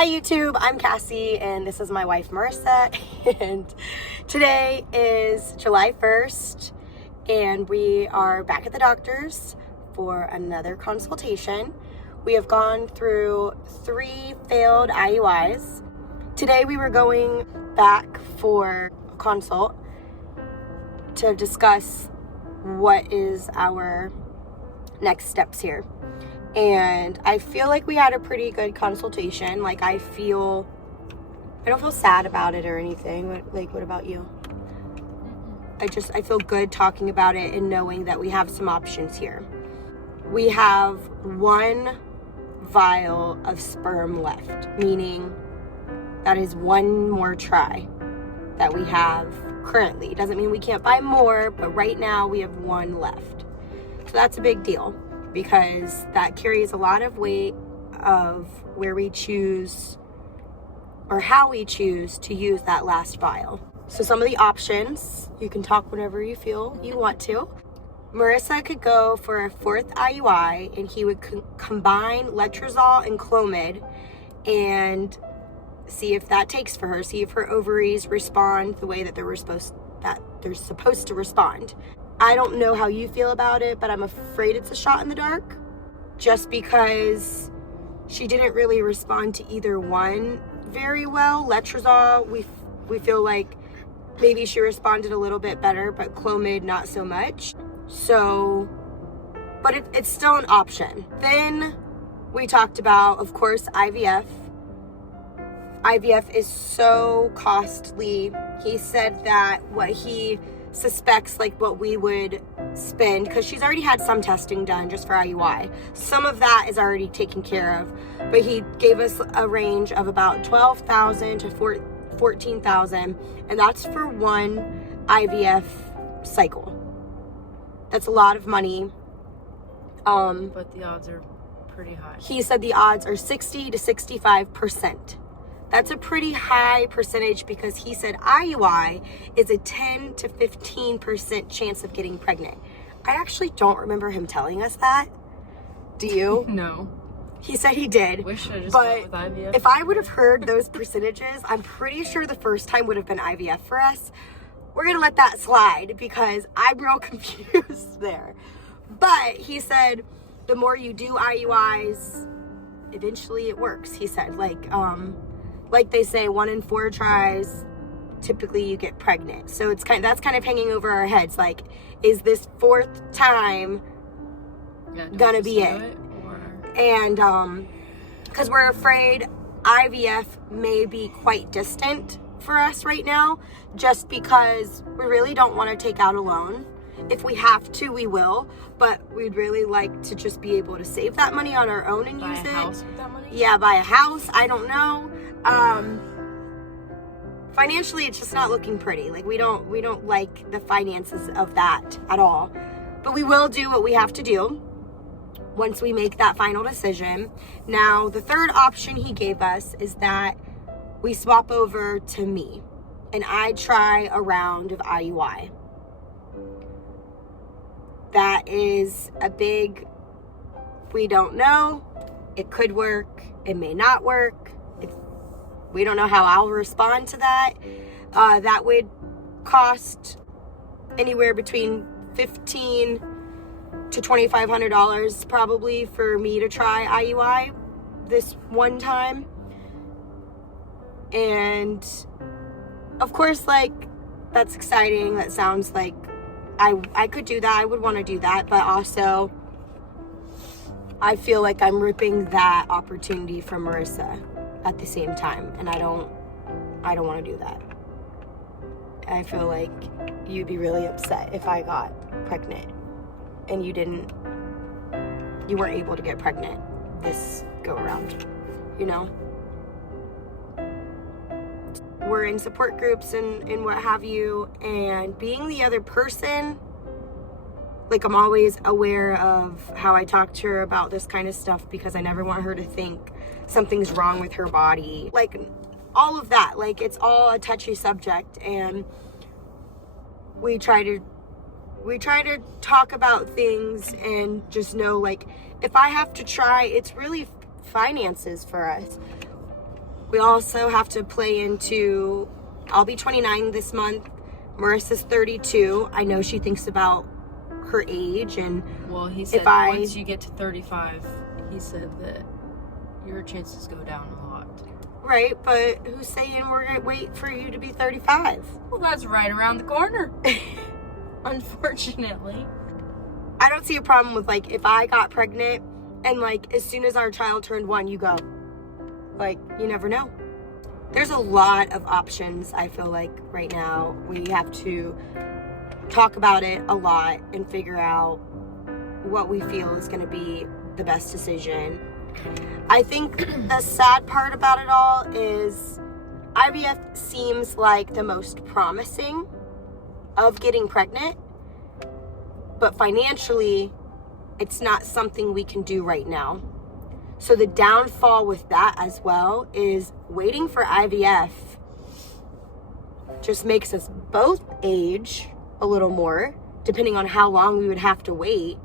Hi YouTube, I'm Cassie and this is my wife Marissa, and today is July 1st and we are back at the doctor's for another consultation. We have gone through 3 failed IUIs. Today we were going back for a consult to discuss what is our next steps here. And I feel like we had a pretty good consultation. Like I don't feel sad about it or anything. What about you? I feel good talking about it and knowing that we have some options here. We have 1 vial of sperm left, meaning that is 1 more try that we have currently. Doesn't mean we can't buy more, but right now we have 1 left. So that's a big deal, because that carries a lot of weight of where we choose or how we choose to use that last vial. So some of the options, you can talk whenever you feel you want to. Marissa could go for a 4th IUI and he would combine letrozole and Clomid and see if that takes for her, see if her ovaries respond the way that they're supposed to respond. I don't know how you feel about it, but I'm afraid it's a shot in the dark, just because she didn't really respond to either one very well. Letrozole, we feel like maybe she responded a little bit better, but Clomid not so much. So, but it's still an option. Then we talked about, of course, IVF. IVF is so costly. He said that what he suspects, like what we would spend, because she's already had some testing done just for IUI. Some of that is already taken care of, but he gave us a range of about $12,000 to $14,000, and that's for 1 IVF cycle. That's a lot of money. But the odds are pretty high. He said the odds are 60 to 65%. That's a pretty high percentage, because he said IUI is a 10 to 15% chance of getting pregnant. I actually don't remember him telling us that. Do you? No. He said he did. Wish I just but went with IVF. If I would have heard those percentages, I'm pretty sure the first time would have been IVF for us. We're going to let that slide because I'm real confused there. But he said the more you do IUIs, eventually it works. He said, like they say, 1 in 4 tries, typically you get pregnant. So that's kind of hanging over our heads. Like, is this 4th time gonna be it? And because we're afraid IVF may be quite distant for us right now, just because we really don't want to take out a loan. If we have to, we will, but we'd really like to just be able to save that money on our own and use it. Buy a house with that money? Yeah, buy a house. I don't know. Financially, it's just not looking pretty. Like we don't like the finances of that at all. But we will do what we have to do once we make that final decision. Now, the 3rd option he gave us is that we swap over to me and I try a round of IUI. That is a big, we don't know. It could work. It may not work. We don't know how I'll respond to that. That would cost anywhere between $1,500 to $2,500 probably for me to try IUI this one time. And of course, like, that's exciting. That sounds like I could do that. I would want to do that, but also I feel like I'm ripping that opportunity from Marissa at the same time, and I don't want to do that. I feel like you'd be really upset if I got pregnant and you weren't able to get pregnant this go around, you know? We're in support groups and what have you, and being the other person, like, I'm always aware of how I talk to her about this kind of stuff, because I never want her to think something's wrong with her body. Like, all of that, like, it's all a touchy subject, and we try to talk about things and just know, like, if I have to try, it's really finances for us. We also have to play into, I'll be 29 this month. Marissa's 32. I know she thinks about her age, and well, he said once you get to 35, he said that your chances go down a lot. Right, but who's saying we're going to wait for you to be 35? Well, that's right around the corner. Unfortunately. I don't see a problem with, like, if I got pregnant and, like, as soon as our child turned 1, you go. Like, you never know. There's a lot of options, I feel like, right now. We have to talk about it a lot and figure out what we feel is going to be the best decision. I think the sad part about it all is IVF seems like the most promising of getting pregnant, but financially, it's not something we can do right now. So the downfall with that as well is waiting for IVF just makes us both age a little more, depending on how long we would have to wait.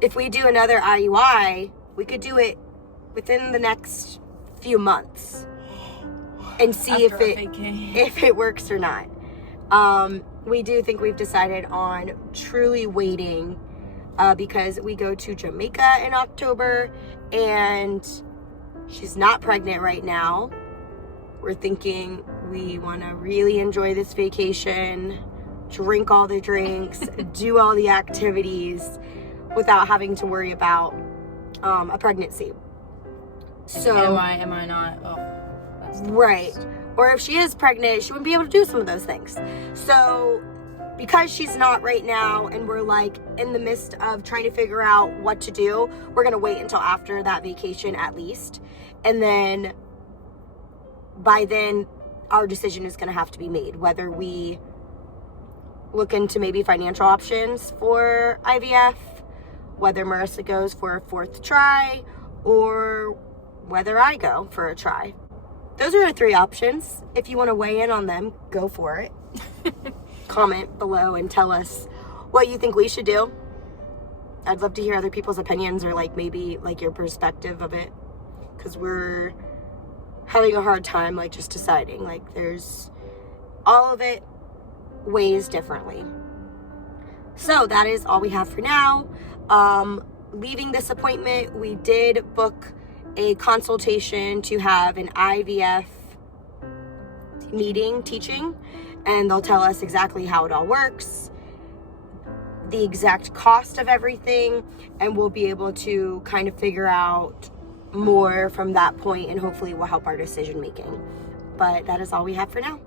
If we do another IUI, we could do it within the next few months and see if it works or not. We do think we've decided on truly waiting because we go to Jamaica in October, and she's not pregnant right now. We're thinking we want to really enjoy this vacation, drink all the drinks, do all the activities without having to worry about a pregnancy. So am I not? Oh, that's right. Or if she is pregnant, she wouldn't be able to do some of those things. So because she's not right now, and we're like in the midst of trying to figure out what to do, we're going to wait until after that vacation at least. And then by then, our decision is going to have to be made, whether we look into maybe financial options for IVF, whether Marissa goes for a 4th try, or whether I go for a try. Those are our 3 options. If you want to weigh in on them, go for it. Comment below and tell us what you think we should do. I'd love to hear other people's opinions, or like maybe like your perspective of it, because we're having a hard time like just deciding. Like there's all of it weighs differently. So that is all we have for now. Leaving this appointment, we did book a consultation to have an IVF meeting teaching, and they'll tell us exactly how it all works, the exact cost of everything, and we'll be able to kind of figure out more from that point, and hopefully will help our decision making. But that is all we have for now.